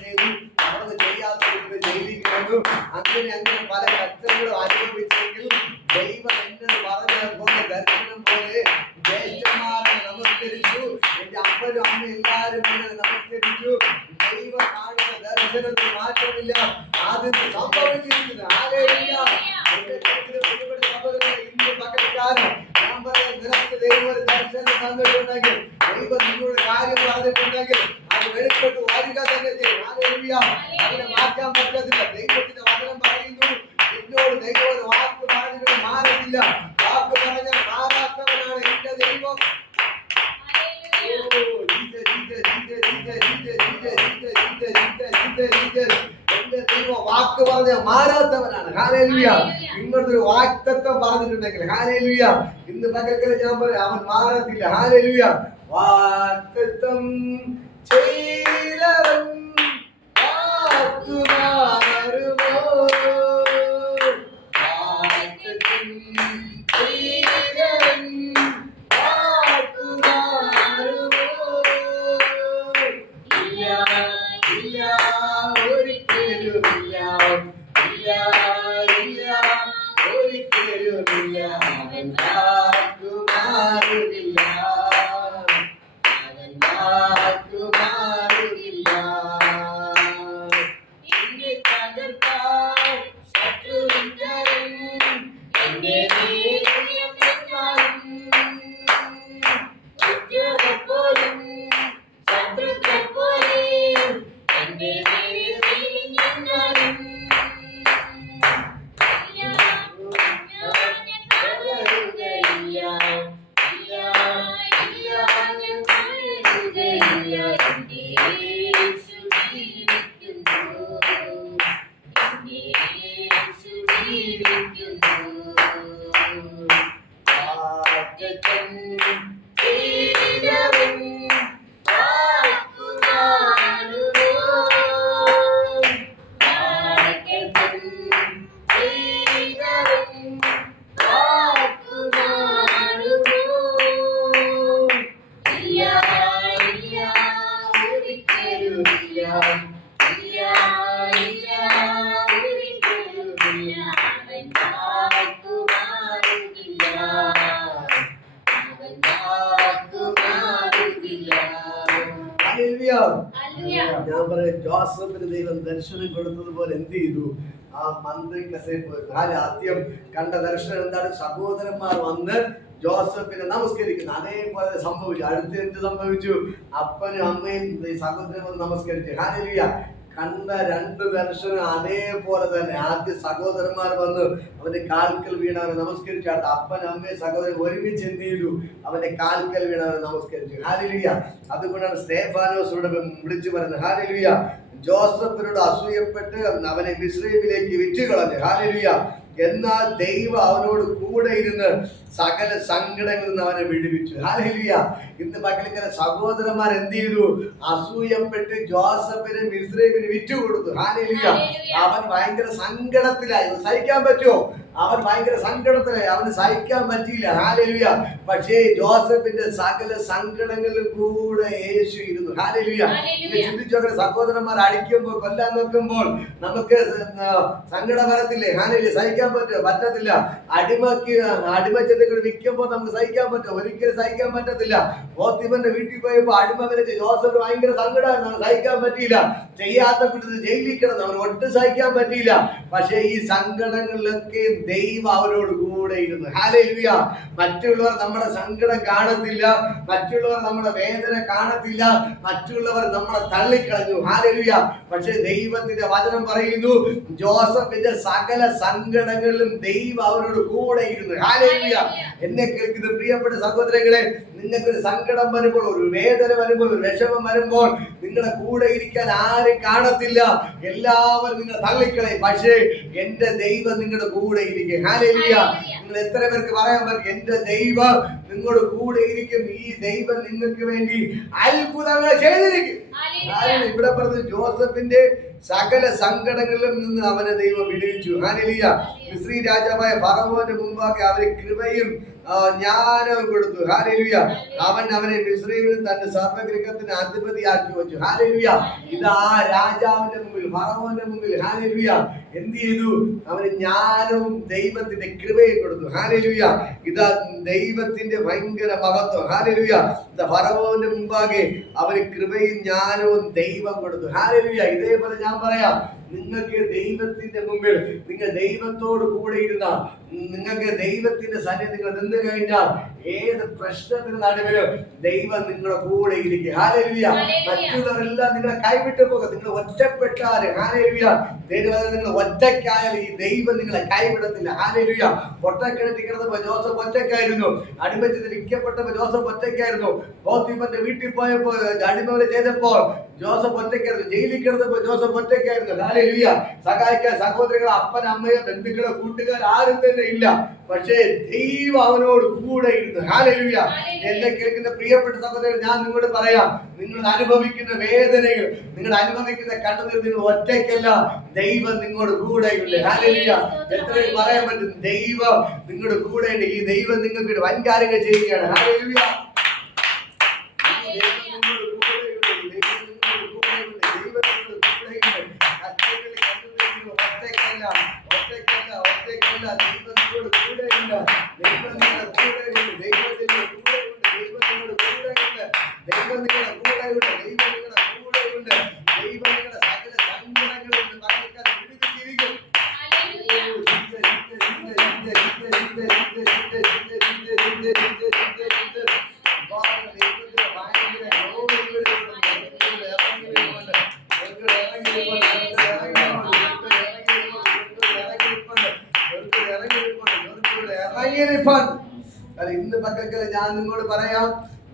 ചെയ്തു, അവിടുന്ന് ചെയ്യാത്ത ജയിലിൽ വന്നു. അങ്ങനെ പല കഷ്ടങ്ങളും അനുഭവിച്ചെങ്കിൽ ദൈവം എന്നോട് പറഞ്ഞ പോലെ ദർശനം പോലെ ജ്യേഷ്ഠന്മാരെ നമസ്കരിച്ചു. എന്റെ അപ്പനും അമ്മ എല്ലാവരും നമസ്കരിച്ചു. ദൈവം കാണുന്ന ദർശനത്തിൽ മാറ്റമില്ല. ആദ്യം സംഭവിച്ചിരിക്കുന്നു. ഹല്ലേലൂയ. ഇന്ന് പകൽക്കാലം ഞാൻ പറയാം, നിനക്ക് ദൈവം ഒരു ദർശനം തന്നിട്ടുണ്ടെങ്കിൽ, ദൈവം നിങ്ങളുടെ കാര്യം പറഞ്ഞിട്ടുണ്ടെങ്കിൽ അത് വെളിപ്പെട്ട് വരിക തന്നെ ചെയ്യും. ഹല്ലേലൂയ. അതിനെ മാറ്റാൻ പറ്റത്തില്ല. ദൈവത്തിന്റെ വചനം പറയുന്നു, എന്നോട് ദൈവം ഒരു വാക്ക് പറഞ്ഞിട്ട് മാറത്തില്ല. വാക്ക് പറഞ്ഞാൽ മാറാത്തവനാണ് എന്റെ ദൈവം. എന്റെ ദൈവം വാക്ക് പറഞ്ഞ മാറാത്തവനാണ്. ഹല്ലേലൂയ. ഇങ്ങനത്തെ ഒരു വാക്തത്വം പറഞ്ഞിട്ടുണ്ടെങ്കിൽ, ഹല്ലേലൂയ, ഇന്ന് പകൽക്കൽ ഞാൻ പറയാം, അവൻ മാറത്തില്ല. ഹല്ലേലൂയ. വാക്തത്വം ചെയ്തവൻ വാക്കു മാറുമോ? വാക്തത്വം ചെയ്തവൻ വാക്കു മാറുമോ? ഇല്ല, ഇല്ല, ഒരിക്കലുമില്ല. ഇല്ല, ഇല്ല, ഒരിക്കലുമില്ല. അവൻ വാക്കു മാറുന്നില്ല. എന്റെ പേര് തിരിഞ്ഞെന്നാലും ഞാൻ പറയാം, ജോസഫിന് ദൈവം ദർശനം കൊടുത്തതുപോലെ എന്ത് ചെയ്തു? ആ മന്ത്രി കസേര പോയി. ആദ്യം കണ്ട ദർശനം എന്താണ്? സഹോദരന്മാർ വന്ന് ജോസഫിനെ നമസ്കരിക്കുന്നു. അതേപോലെ സംഭവിച്ചു. അടുത്ത് എന്ത് സംഭവിച്ചു? അപ്പനും അമ്മയും സഹോദരൻ നമസ്കരിച്ചു. ഹല്ലേലൂയ. കണ്ട രണ്ട് ദർശനം അതേപോലെ തന്നെ. ആദ്യ സഹോദരന്മാർ വന്ന് അവന്റെ കാൽക്കൽ വീണവരെ നമസ്കരിച്ചു. അടുത്ത അപ്പൻ അമ്മയും സഹോദരൻ ഒരുമിച്ച് എന്ത് ചെയ്തു? അവന്റെ കാൽക്കൽ വീണവരെ നമസ്കരിച്ചു. ഹല്ലേലൂയ. അതുകൊണ്ടാണ് സ്തെഫാനോസിനോട് വിളിച്ചു പറയുന്നത്. ഹല്ലേലൂയ. ജോസഫിനോട് അസൂയപ്പെട്ട് അവനെ മിസ്രയീമിലേക്ക് വിറ്റുകളഞ്ഞു. ഹല്ലേലൂയ. എന്നാൽ ദൈവം അവനോട് കൂടെ ഇരുന്ന് സകല സങ്കടങ്ങളിൽ നിന്ന് അവനെ വിടുവിച്ചു. ഹല്ലേലൂയ. ഇന്ന് മക്കളിങ്ങനെ സഹോദരന്മാർ എന്ത് ചെയ്തു? അസൂയപ്പെട്ട് ജോസഫിനെ മിസ്രയീമിന് വിറ്റുകൊടുത്തു. ഹല്ലേലൂയ. അവൻ ഭയങ്കര സങ്കടത്തിലായി. സഹിക്കാൻ പറ്റുമോ? അവൻ ഭയങ്കര സങ്കടത്തിലായി. അവന് സഹിക്കാൻ പറ്റിയില്ല. ഹല്ലേലൂയ. പക്ഷേ ജോസഫിന്റെ സകല സങ്കടങ്ങളിലും കൂടെ യേശു ഇരുന്നു. ഹല്ലേലൂയ. ചിന്തിച്ചോക്കെ, സഹോദരന്മാർ അടിക്കുമ്പോൾ കൊല്ലാൻ നോക്കുമ്പോൾ നമുക്ക് സങ്കടം വരത്തില്ലേ? ഹല്ലേലൂയ. സഹിക്കാൻ പറ്റുമോ? പറ്റത്തില്ല. അടിമച്ചെന്തെങ്കിലും വിൽക്കുമ്പോൾ നമുക്ക് സഹിക്കാൻ പറ്റുമോ? ഒരിക്കലും സഹിക്കാൻ പറ്റത്തില്ല. പോത്തിഫറിന്റെ വീട്ടിൽ പോയപ്പോ അടിമ വിളിച്ച് ജോസഫ് ഭയങ്കര സങ്കടമായിരുന്നു. സഹിക്കാൻ പറ്റിയില്ല. ചെയ്യാത്ത കുറ്റത്തിന് ജയിലിൽ കിടന്നു. അവന് ഒട്ടും സഹിക്കാൻ പറ്റിയില്ല. പക്ഷേ ഈ സങ്കടങ്ങളിലൊക്കെ ദൈവം അവരോട് കൂടെ ഇരുന്നു. ഹല്ലേലൂയ. മറ്റുള്ളവർ നമ്മുടെ സങ്കടം കാണത്തില്ല, മറ്റുള്ളവർ നമ്മുടെ വേദന കാണത്തില്ല, മറ്റുള്ളവർ നമ്മളെ തള്ളിക്കളഞ്ഞു. ഹല്ലേലൂയ. പക്ഷേ ദൈവത്തിന്റെ വചനം പറയുന്നു, ജോസഫിന്റെ സകല സങ്കടങ്ങളിലും ദൈവം അവരോട് കൂടെ ഇരുന്നു. ഹല്ലേലൂയ. എന്നെ കേൾക്കുന്ന പ്രിയപ്പെട്ട സഹോദരങ്ങളെ, നിങ്ങൾക്കൊരു സങ്കടം വരുമ്പോൾ, ഒരു വേദന വരുമ്പോൾ, ഒരു വിഷമം വരുമ്പോൾ നിങ്ങളുടെ കൂടെ ഇരിക്കാൻ ആരും കാണത്തില്ല. എല്ലാവരും നിങ്ങളെ തള്ളിക്കളയും. പക്ഷേ എന്റെ ദൈവം നിങ്ങളുടെ കൂടെ ഇരിക്കും. ഹല്ലേലൂയ. നിങ്ങൾ എത്ര പേർക്ക് പറയാൻ പറ്റും? എന്റെ ദൈവം നിങ്ങളുടെ കൂടെ ഇരിക്കും. ഈ ദൈവം നിങ്ങൾക്ക് വേണ്ടി അത്ഭുതങ്ങൾ ചെയ്തിരിക്കും. ഇവിടെ പറഞ്ഞ ജോസഫിന്റെ സകല സങ്കടങ്ങളിലും നിന്ന് അവനെ ദൈവം വിടുവിച്ചു. ഹല്ലേലൂയ. മിസ്രി രാജാവായ ഫറവോന്റെ മുമ്പാകെ അവരെ കൃപയും ജ്ഞാനവും കൊടുത്തു. ഹല്ലേലൂയ. അവനെ മിസ്രയീമിൽ തന്റെ സർവ്വഗൃഹത്തിന് അധിപതിയാക്കി വെച്ചു. ഹല്ലേലൂയ. ഇതാ രാജാവിന്റെ മുമ്പിൽ, ഫറവോന്റെ മുമ്പിൽ ഹല്ലേലൂയ എന്ത് ചെയ്തു? അവന് ജ്ഞാനവും ദൈവത്തിന്റെ കൃപയും കൊടുത്തു. ഹല്ലേലൂയ. ഇതാ ദൈവത്തിന്റെ ഭയങ്കര മഹത്വം. ഹല്ലേലൂയ. ഇതാ ഫറവോന്റെ മുമ്പാകെ അവന് കൃപയും ജ്ഞാനവും ദൈവം കൊടുത്തു. ഹല്ലേലൂയ. ഇതേപോലെ ഞാൻ പറയാം, നിങ്ങൾക്ക് ദൈവത്തിന്റെ മുമ്പിൽ, നിങ്ങൾ ദൈവത്തോട് കൂടെ ഇരുന്ന, നിങ്ങൾക്ക് ദൈവത്തിന്റെ സന്നിധി നിങ്ങൾ നിന്ന് കഴിഞ്ഞാൽ ഏത് പ്രശ്നത്തിന് നടുവിലും ദൈവം നിങ്ങളുടെ കൂടെ ഇരിക്കും. ഹല്ലേലൂയ. മറ്റുള്ളവരെല്ലാം നിങ്ങളെ കൈവിട്ടു പോകും. നിങ്ങൾ ഒറ്റപ്പെട്ടാൽ, ഹല്ലേലൂയ, നിങ്ങൾ ഒറ്റയ്ക്കായാൽ ഈ ദൈവം നിങ്ങളെ കൈവിടത്തില്ല. ഹല്ലേലൂയ. ഒറ്റക്കിണറ്റി കിടന്നപ്പോൾ ജോസഫ് ഒറ്റയ്ക്കായിരുന്നു. അടിമച്ചത് വിൽക്കപ്പെട്ടപ്പോൾ ജോസഫ് ഒറ്റയ്ക്കായിരുന്നു. പോത്തിഫറിന്റെ വീട്ടിൽ പോയപ്പോൾ അടിമകളെ ചെയ്തപ്പോൾ ജോസഫ് ഒറ്റയ്ക്കായിരുന്നു. ജയിലിൽ കിടന്നപ്പോൾ ജോസഫ് ഒറ്റയ്ക്കായിരുന്നു. ഹല്ലേലൂയ. സഹായിക്കാൻ സഹോദരങ്ങൾ, അപ്പൻ, അമ്മയോ, ബന്ധുക്കളോ, കൂട്ടുകാർ ആരും തന്നെ ഇല്ല. പക്ഷേ ദൈവം അവനോട് കൂടെ ഇരുന്നു. ഹല്ലേലൂയ. എന്നെ കേൾക്കുന്ന പ്രിയപ്പെട്ട സഹോദരൻ, ഞാൻ നിങ്ങളോട് പറയാം, നിങ്ങൾ അനുഭവിക്കുന്ന വേദനകൾ, നിങ്ങൾ അനുഭവിക്കുന്ന കണ്ണുനീർ, നിങ്ങൾ ഒറ്റയ്ക്കല്ല, ദൈവം നിങ്ങളുടെ കൂടെയുണ്ട്. ഹല്ലേലൂയ. എത്ര പറയാൻ പറ്റും? ദൈവം നിങ്ങളുടെ കൂടെയുണ്ട്. ഈ ദൈവം നിങ്ങൾക്ക് വൻകാര്യങ്ങൾ ചെയ്യുകയാണ്. ഹല്ലേലൂയ. ഇരിപ്പാണ്. ഇന്ന് പക്കൽ ഞാൻ നിങ്ങളോട് പറയാം,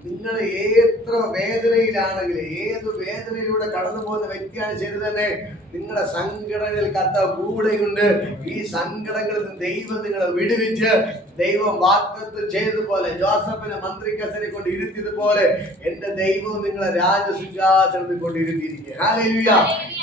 നിങ്ങൾ എത്ര വേദനയിലാണെങ്കിൽ, ഏത് വേദനയിലൂടെ കടന്നു പോകുന്ന വ്യക്തിയാണ് ശരി തന്നെ, നിങ്ങളുടെ സങ്കടങ്ങളിൽ കർത്താവ് കൂടെയുണ്ട്. ഈ സങ്കടങ്ങളിൽ നിന്ന് ദൈവം നിങ്ങളെ വിടുവിച്ച്, ദൈവം വാഗ്ദത്തം ചെയ്തതുപോലെ ജോസഫിനെ മന്ത്രിക്കസരെ കൊണ്ട് ഇരുത്തിയതുപോലെ എന്റെ ദൈവവും നിങ്ങളെ രാജസിംഹാസനത്തിൽ കൊണ്ട് ഇരുത്തിയിരിക്കുക. ഹല്ലേലൂയ.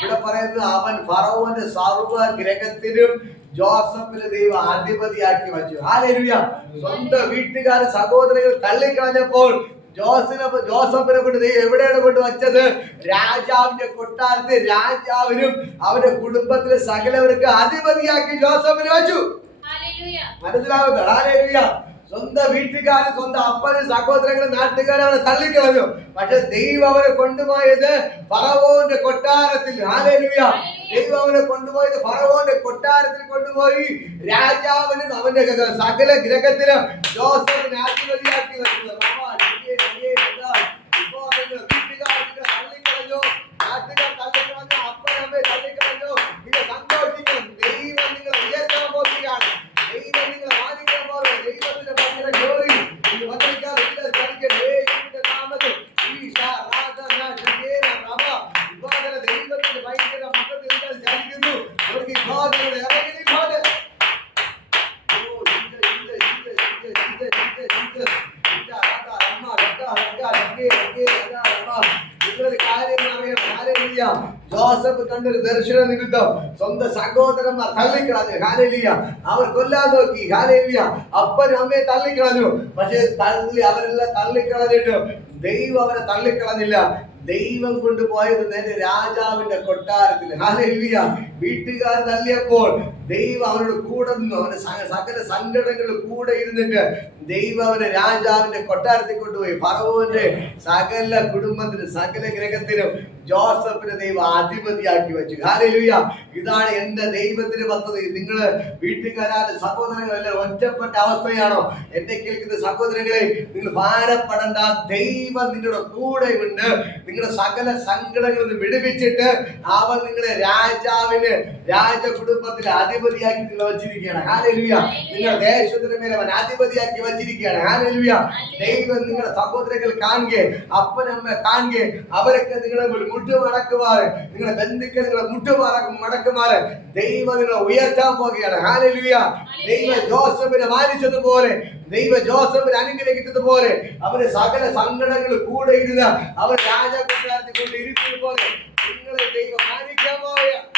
ഇവിടെ പറയുന്നത് അവൻ ഫറവോന്റെ സർവ്വ ഗ്രഹത്തിലും ജോസഫിനെ ദൈവം അധിപതിയാക്കി വച്ചു. ഹല്ലേലൂയ. സ്വന്തം വീട്ടുകാർ സഹോദരങ്ങൾ തള്ളിക്കളഞ്ഞപ്പോൾ ജോസഫിനെ കൊണ്ട് ദൈവം എവിടെയാണ് കൊണ്ട് വച്ചത്? രാജാവിന്റെ കൊട്ടാരത്തിൽ രാജാവിനും അവന്റെ കുടുംബത്തിലെ സകലവർക്ക് അധിപതിയാക്കി ജോസഫിനെ വച്ചു. മനസ്സിലാവുക? ഹല്ലേലൂയ. സ്വന്തം വീട്ടുകാരും സ്വന്തം അപ്പനും സഹോദരങ്ങളും നാട്ടുകാരും അവനെ തള്ളിക്കളഞ്ഞു. പക്ഷെ ദൈവം അവനെ കൊണ്ടുപോയത് ഫറവോന്റെ കൊട്ടാരത്തിൽ. ഹല്ലേലൂയ. ദൈവം അവനെ കൊണ്ടുപോയത് ഫറവോന്റെ കൊട്ടാരത്തിൽ കൊണ്ടുപോയി രാജാവിനും അവന്റെ സകല ഗ്രഹത്തിലും ജോസഫിനെ അധിപതിയാക്കി വെച്ചത്. ഇപ്പോ വീട്ടുകാർക്ക് തള്ളിക്കളഞ്ഞു, നാട്ടുകാർ തള്ളിക്കളഞ്ഞു, അപ്പനമ്മയെ തള്ളിക്കളഞ്ഞു. നിങ്ങൾ സന്തോഷിക്കണം. ദൈവം നിങ്ങളെ ഉയർത്താൻ പോകുകയാണ്. ദൈവം നിങ്ങളെ മാനിക്കാൻ പോകുന്നത്. ദൈവത്തിന്റെ ഭയങ്കര ജോലി നാമത്തിൽ ദൈവത്തിന്റെ ഭയങ്കര മക്കൾ ചലിക്കുന്നു. അവർക്ക് ജോസഫ് കണ്ടൊരു ദർശന നിമിത്തം സ്വന്തം സഹോദരന്മാർ തള്ളിക്കളഞ്ഞു. ഹല്ലേലൂയ. അവർ കൊല്ലാൻ നോക്കി. ഹല്ലേലൂയ. അപ്പനും അമ്മയെ തള്ളിക്കളഞ്ഞു. പക്ഷെ അവരെല്ലാം തള്ളിക്കളഞ്ഞിട്ട് ദൈവം അവരെ തള്ളിക്കളഞ്ഞില്ല. ദൈവം കൊണ്ടുപോയത് നേരെ രാജാവിന്റെ കൊട്ടാരത്തിൽ. ഹല്ലേലൂയ. വീട്ടുകാർ തള്ളിയപ്പോൾ ദൈവം അവനോട് കൂടെ നിന്നു. അവന്റെ സകല സങ്കടങ്ങളിൽ കൂടെ ഇരുന്നിട്ട് ദൈവം അവനെ രാജാവിന്റെ കൊട്ടാരത്തിൽ കൊണ്ടുപോയി. ഫറവോന്റെ സകല കുടുംബത്തിനും സകല ഗ്രഹത്തിനും ജോസഫിനെ ദൈവം അധിപതിയാക്കി വെച്ചു. ഹല്ലേലൂയ. ഇതാണ് എന്റെ ദൈവത്തിന്റെ പദ്ധതി. നിങ്ങള് വീട്ടുകാരായ സഹോദരങ്ങളെല്ലാം ഒറ്റപ്പെട്ട അവസ്ഥയാണോ? എന്നെ കേൾക്കുന്ന സഹോദരങ്ങളെ, നിങ്ങൾ ഭാരപ്പെടേണ്ട. ദൈവം നിങ്ങളുടെ കൂടെ ഉണ്ട്. നിങ്ങളുടെ സകല സങ്കടങ്ങളിൽ നിന്ന് വിടുവിച്ചിട്ട് അവൻ നിങ്ങളെ രാജാവിന് രാജകുടുംബത്തിലെ അധിപതിയാക്കി നിങ്ങൾ വെച്ചിരിക്കുകയാണ്. ഹല്ലേലൂയ. നിങ്ങളുടെ ദേശത്തിന് മേലെ അവൻ അധിപതിയാക്കി വെച്ചിരിക്കുകയാണ്. ഹല്ലേലൂയ. ദൈവം നിങ്ങളുടെ സഹോദരങ്ങൾ കാണുക, അപ്പനമ്മ കാണുക, അവരൊക്കെ നിങ്ങളെ മുട്ടുമടക്കുമാറ്, നിങ്ങളുടെ ബന്ധുക്കൾ നിങ്ങളെ മുട്ടുമടക്കുമാറ് ദൈവം നിങ്ങളെ ഉയർത്താൻ പോകുകയാണ്. ഹല്ലേലൂയ. ദൈവം ജോസഫിനെ മാനിച്ചതുപോലെ, ദൈവം ജോസഫിനെ അനുഗ്രഹിച്ചതുപോലെ അവന്റെ സകല സങ്കടങ്ങൾ കൂടെ ഇരുന്ന് അവർ രാജകൊട്ടാരത്തിൽ കൊണ്ട് ഇരുത്തിയതുപോലെ നിങ്ങളെ ദൈവം മാനിക്കാൻ പോവുകയാണ്.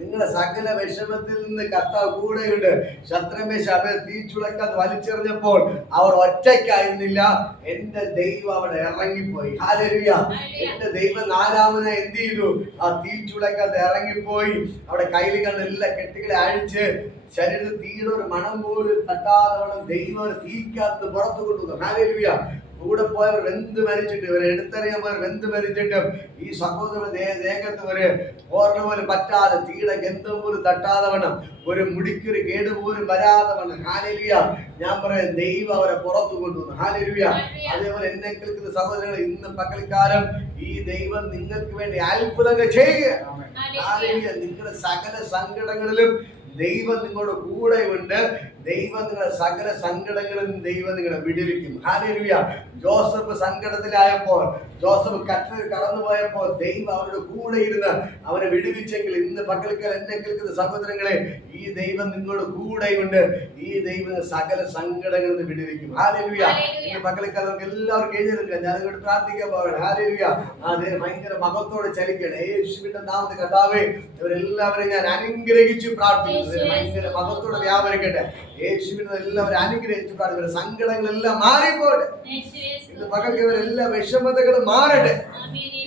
നിങ്ങളുടെ സകല വിഷമത്തിൽ നിന്ന് കർത്താവ് കൂടെയുണ്ട്. ശത്രുമേ ശബെ തീച്ചുളക്കാൻ വലിച്ചെറിഞ്ഞപ്പോൾ അവർ ഒറ്റയ്ക്കായിരുന്നില്ല. എന്റെ ദൈവം അവിടെ ഇറങ്ങിപ്പോയി. ഹല്ലേലൂയ. എന്റെ ദൈവം നാലാമനെ എന്ത് ചെയ്തു? ആ തീച്ചുളക്കത്ത് ഇറങ്ങിപ്പോയി. അവിടെ കയ്യിൽ കണ്ട എല്ലാ കെട്ടുകളെ അഴിച്ച് ശരീരത്തിൽ തീയുടെ ഒരു മണം പോലും തട്ടാതെ ദൈവം തീക്കകത്ത് പുറത്തു കൊണ്ടുവന്നു. ഹല്ലേലൂയ. കൂടെ പോയവർ വെന്ത് മരിച്ചിട്ട് ഇവരെ എടുത്തറിയാൻ പോയവർ വെന്ത് മരിച്ചിട്ടും ഈ സഹോദര ദേഹത്ത് ഒരു ഓർമ്മ പോലും പറ്റാതെ തീയുടെ ഗന്ധം പോലും തട്ടാതെ വണ്ണം ഒരു മുടിക്കൊരു കേട് പോലും വരാതെ വണ്ണം ഹല്ലേലൂയ ഞാൻ പറയാം ദൈവം അവരെ പുറത്തു കൊണ്ടുവന്നു ഹല്ലേലൂയ. അതേപോലെ എന്നെ കേൾക്കുന്ന സഹോദരങ്ങൾ ഇന്ന് പകൽക്കാലം ഈ ദൈവം നിങ്ങൾക്ക് വേണ്ടി അത്ഭുതങ്ങൾ ചെയ്യുക. ഹല്ലേലൂയ. നിങ്ങളുടെ സകല സങ്കടങ്ങളിലും ദൈവം നിങ്ങളുടെ കൂടെ ഉണ്ട്. ദൈവം നിങ്ങളുടെ സകല സങ്കടങ്ങളും ദൈവം നിങ്ങളെ വിടുവിക്കും. ഹല്ലേലൂയ. ജോസഫ് സങ്കടത്തിലായപ്പോൾ, ജോസഫ് കടലിൽ കടന്നുപോയപ്പോൾ ദൈവം അവരുടെ കൂടെ ഇരുന്ന് അവനെ വിടുവിച്ചെങ്കിൽ ഇന്ന് പകൽക്കാലം എന്നെ കേൾക്കുന്ന സഹോദരങ്ങളെ ഈ ദൈവം നിങ്ങളുടെ കൂടെയുണ്ട്. ഈ ദൈവം സകല സങ്കടങ്ങളിൽ നിന്ന് വിടുവിക്കും. ഹല്ലേലൂയ. ഇന്ന് പകൽക്കാലം നമുക്ക് എല്ലാവർക്കും എഴുന്നേൽക്കാം. ഞാൻ നിങ്ങളോട് പ്രാർത്ഥിക്കാൻ പോകണം. ഹല്ലേലൂയ. അതെ ഭയങ്കര മഹത്വത്തോടെ ചലിക്കണം. യേശുവിന്റെ നാമത്തിൽ കർത്താവേ ഇവരെല്ലാവരെയും ഞാൻ അനുഗ്രഹിച്ച് പ്രാർത്ഥിക്കുന്നു. ഭയങ്കര മഹത്വത്തോടെ വ്യാപരിക്കട്ടെ. യേശുവിനെ എല്ലാവരും അനുഗ്രഹിച്ച് പ്രാർത്ഥിക്കട്ടെ. സങ്കടങ്ങളെല്ലാം മാറിപ്പോട്ടെ. ഇന്ന് പകൽക്ക് ഇവരെല്ലാ വിഷമതകളും മാറട്ടെ.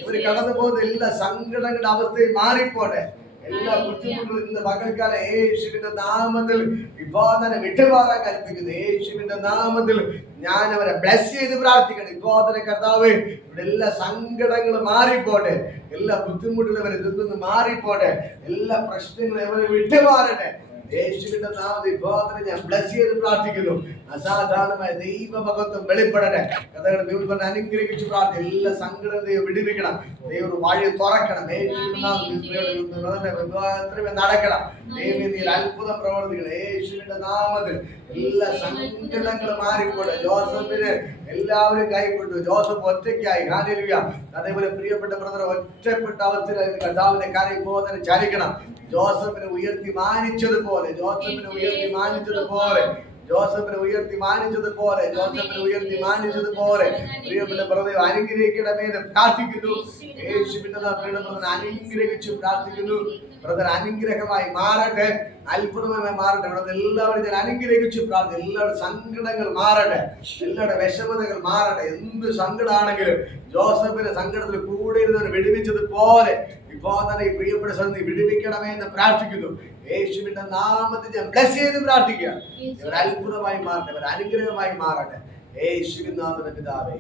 ഇവർ കടന്നു പോകുന്ന എല്ലാ സങ്കടങ്ങളുടെ അവസ്ഥയും മാറിപ്പോട്ടെ. എല്ലാ ബുദ്ധിമുട്ടുകളും ഇന്ന് പകൽക്കാലം യേശുവിന്റെ നാമത്തിൽ വിവാദന വിട്ടുമാറാൻ കൽപ്പിക്കുന്നു. യേശുവിന്റെ നാമത്തിൽ ഞാൻ അവരെ ബ്ലസ് ചെയ്ത് പ്രാർത്ഥിക്കണം. വിവാദന കർത്താവ് ഇവിടെ എല്ലാ സങ്കടങ്ങളും മാറിപ്പോട്ടെ. എല്ലാ ബുദ്ധിമുട്ടുകളും അവരെ നിന്ന് മാറിപ്പോട്ടെ. എല്ലാ പ്രശ്നങ്ങളും അവരെ വിട്ടുമാറട്ടെ. യേശുവിന്റെ നാമത്തിൽ വിവാദന ഞാൻ ബ്ലസ് ചെയ്ത് പ്രാർത്ഥിക്കുന്നു. അസാധാരണമായ ദൈവമഹത്വം വെളിപ്പെടട്ടെ. കഥകൾ ദൈവം അനുഗ്രഹിച്ചു പ്രാർത്ഥന. എല്ലാ സങ്കടം ദൈവം വിടുവിക്കണം. ദൈവം വഴി തുറക്കണം. യേശുവിന്റെ നാമത്തിൽ നടക്കണം. ദൈവത്തിൽ അത്ഭുതം പ്രവർത്തിക്കണം. യേശുവിന്റെ നാമത്തിൽ എല്ലാ സങ്കടങ്ങളും മാറിപ്പോട്ടെ. ജോസഫിന് എല്ലാവരും കൈപ്പെട്ടു. ജോസഫ് ഒറ്റയ്ക്കായി. ഹല്ലേലൂയ. അതേപോലെ പ്രിയപ്പെട്ട ബ്രദർ ഒറ്റപ്പെട്ട അവസ്ഥയിൽ കർത്താവിന്റെ കാര്യബോധന ചലിക്കണം. ജോസഫിനെ ഉയർത്തി മാനിച്ചതുപോലെ, ജോസഫിനെ ഉയർത്തി മാനിച്ചതുപോലെ, ജോസഫിനെ ഉയർത്തി മാനിച്ചതുപോലെ, ജോസഫിനെ ഉയർത്തി മാനിച്ചതുപോലെ പ്രിയപ്പെട്ട ബ്രദർ അനുഗ്രഹിക്കണമേ എന്ന് പ്രാർത്ഥിക്കുന്നു. യേശുവിന്റെ നാമത്തിൽ അനുഗ്രഹിച്ചു പ്രാർത്ഥിക്കുന്നു. ബ്രദർ അനുഗ്രഹമായി മാറട്ടെ. അത്ഭുതമായി മാറട്ടെ. ഇവിടെ എല്ലാവരും ഞാൻ അനുഗ്രഹിച്ചു പ്രാർത്ഥിക്കുന്നു. എല്ലാവരുടെ സങ്കടങ്ങൾ മാറട്ടെ. എല്ലാവരുടെ വിഷമതകൾ മാറട്ടെ. എന്ത് സങ്കടമാണെങ്കിലും ജോസഫിന്റെ സങ്കടത്തിൽ കൂടെ ഇരുന്നവർ വിടുവിച്ചതുപോലെ ഇപ്പോൾ തന്നെ ഈ പ്രിയപ്പെട്ട സന്ധി വിടുവിക്കണമേ എന്ന് പ്രാർത്ഥിക്കുന്നു. യേശുവിന്റെ നാമത്തിൽ ഞാൻ ബ്ലസ് ചെയ്ത് പ്രാർത്ഥിക്കുക. ഇവർ അത്ഭുതമായി മാറട്ടെ. ഇവർ അനുഗ്രഹമായി മാറട്ടെ. യേശുവിൻ നാമത്തിൽ പിതാവേ.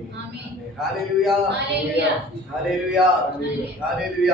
ഹല്ലേലൂയ. ഹല്ലേലൂയ. ഹല്ലേലൂയ.